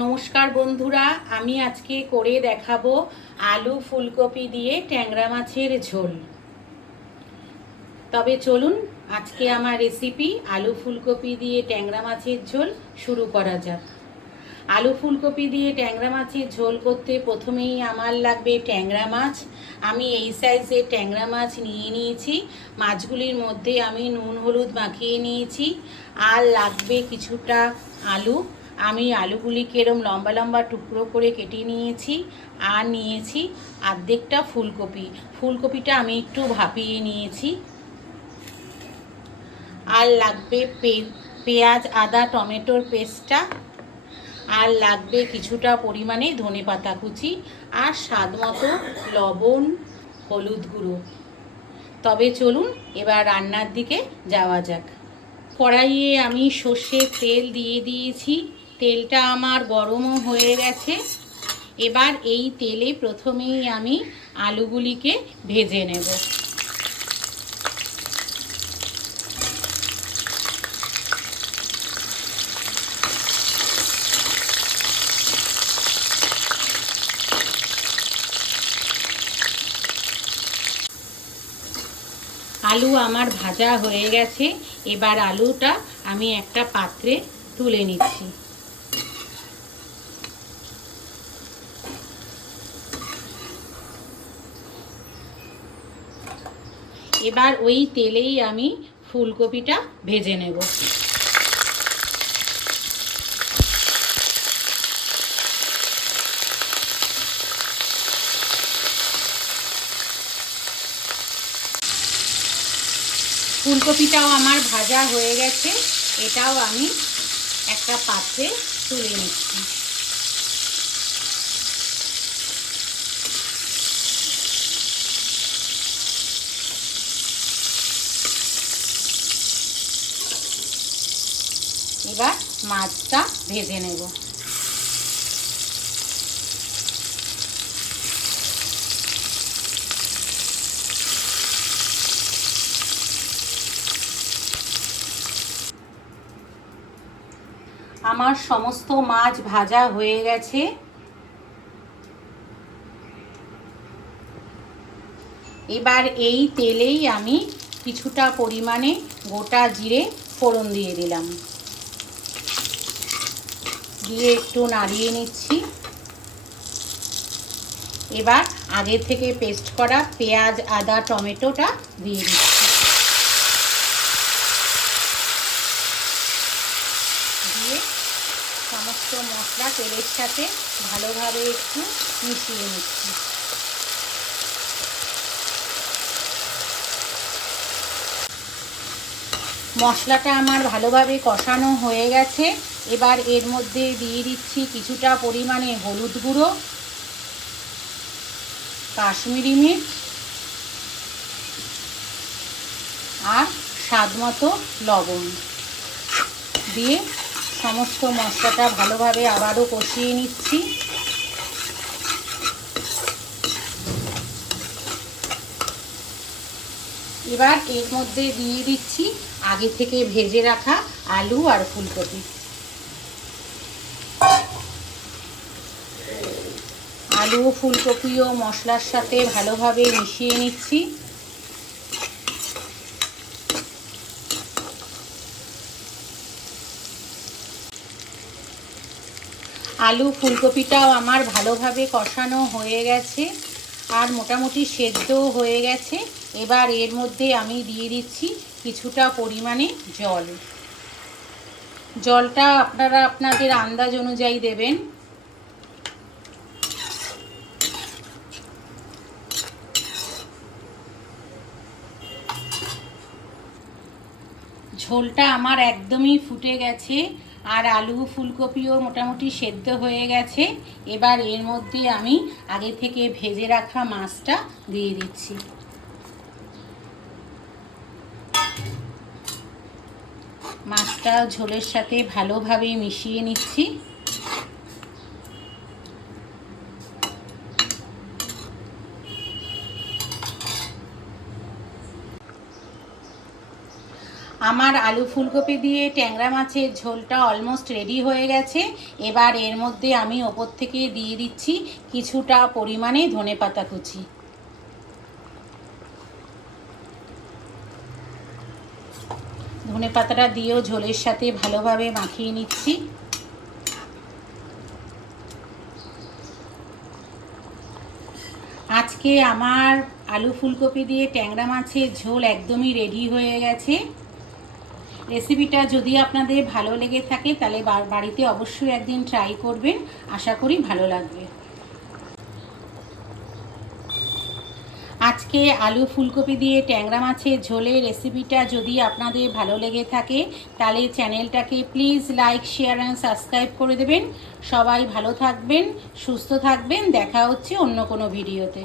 নমস্কার বন্ধুরা, আমি আজকে করে দেখাবো আলু ফুলকপি দিয়ে ট্যাংরা মাছের ঝোল। তবে চলুন আজকে আমার রেসিপি আলু ফুলকপি দিয়ে ট্যাংরা মাছের ঝোল শুরু করা যাক। আলু ফুলকপি দিয়ে ট্যাংরা মাছের ঝোল করতে প্রথমেই আমার লাগবে ট্যাংরা মাছ। আমি এই সাইজের ট্যাংরা মাছ নিয়ে নিয়েছি। মাছগুলির মধ্যে আমি নুন হলুদ মাখিয়ে নিয়েছি। আর লাগবে কিছুটা আলু। আমি আলুগুলিকে এরম লম্বা লম্বা টুকরো করে কেটে নিয়েছি। আর নিয়েছি অর্ধেকটা ফুলকপি। ফুলকপিটা আমি একটু ভাপিয়ে নিয়েছি। আর লাগবে পেঁয়াজ আদা টমেটোর পেস্টটা। আর লাগবে কিছুটা পরিমাণে ধনেপাতা কুচি আর স্বাদ মতো লবণ, হলুদ গুঁড়ো। তবে চলুন এবার রান্নার দিকে যাওয়া যাক। কড়াইয়ে আমি সর্ষের তেল দিয়ে দিয়েছি। তেলটা আমার গরমও হয়ে গেছে। এবার এই তেলে প্রথমেই আমি আলুগুলিকে ভেজে নেব। আলু আমার ভাজা হয়ে গেছে। এবার আলুটা আমি একটা পাত্রে তুলে নিচ্ছি। এবার ওই তেলেই আমি ফুলকপিটা ভেজে নেব। ফুলকপিটাও আমার ভাজা হয়ে গেছে। এটাও আমি একটা পাত্রে তুলে নিচ্ছি। এবার মাছটা ভেজে নেব। আমার সমস্ত মাছ ভাজা হয়ে গেছে। এবার এই তেলেই আমি কিছুটা পরিমাণে গোটা জিরে ফোড়ন দিয়ে দিলাম। দিয়ে একটু নাড়িয়ে নিচ্ছি। এবার আগে থেকে পেস্ট করা পেঁয়াজ আদা টমেটোটা দিয়ে দিচ্ছি। দিয়ে সমস্ত মশলা তেলের সাথে ভালোভাবে একটু মিশিয়ে নিচ্ছি। মশলাটা আমার ভালোভাবে কষানো হয়ে গেছে। এবার এর মধ্যে দিয়ে দিচ্ছি কিছুটা পরিমাণে হলুদ গুঁড়ো, কাশ্মীরি মির্চ আর স্বাদ মতো লবণ দিয়ে সমস্ত মশলাটা ভালোভাবে আবারও কষিয়ে নিচ্ছি। এবার এর মধ্যে দিয়ে দিচ্ছি আগে থেকে ভেজে রাখা আলু আর ফুলকপি। আলু ও ফুলকপিও মশলার সাথে ভালোভাবে মিশিয়ে নিচ্ছি। আলু ফুলকপিটাও আমার ভালোভাবে কষানো হয়ে গেছে আর মোটামুটি সেদ্ধও হয়ে গেছে। এবার এর মধ্যে আমি দিয়ে দিচ্ছি কিছুটা পরিমাণে জল। জলটা আপনারা আপনাদের আন্দাজ অনুযায়ী দেবেন। ঝোলটা আমার একদমই ফুটে গেছে আর আলু ফুলকপিও মোটামুটি সেদ্ধ হয়ে গেছে। এবার এর মধ্যে আমি আগে থেকে ভেজে রাখা মাছটা দিয়ে দিচ্ছি। মাছটা ঝোলের সাথে ভালোভাবে মিশিয়ে নিচ্ছি। আমার আলু ফুলকপি দিয়ে ট্যাংরা মাছের ঝোলটা অলমোস্ট রেডি হয়ে গেছে। এবার এর মধ্যে আমি ওপর থেকে দিয়ে দিচ্ছি কিছুটা পরিমাণে ধনেপাতা কুচি। ধনেপাতাটা দিয়েও ঝোলের সাথে ভালোভাবে মাখিয়ে নিচ্ছি। আজকে আমার আলু ফুলকপি দিয়ে ট্যাংরা মাছের ঝোল একদমই রেডি হয়ে গেছে। রেসিপিটা যদি আপনাদের ভালো লেগে থাকে তাহলে বাড়িতে অবশ্যই একদিন ট্রাই করবেন, আশা করি ভালো লাগবে। আজকে আলু ফুলকপি দিয়ে ট্যাংরা মাছের ঝোলের রেসিপিটা যদি আপনাদের ভালো লেগে থাকে তাহলে চ্যানেলটাকে please like, share and subscribe করে দেবেন। সবাই ভালো থাকবেন, সুস্থ থাকবেন। দেখা হচ্ছে অন্য কোনো ভিডিওতে।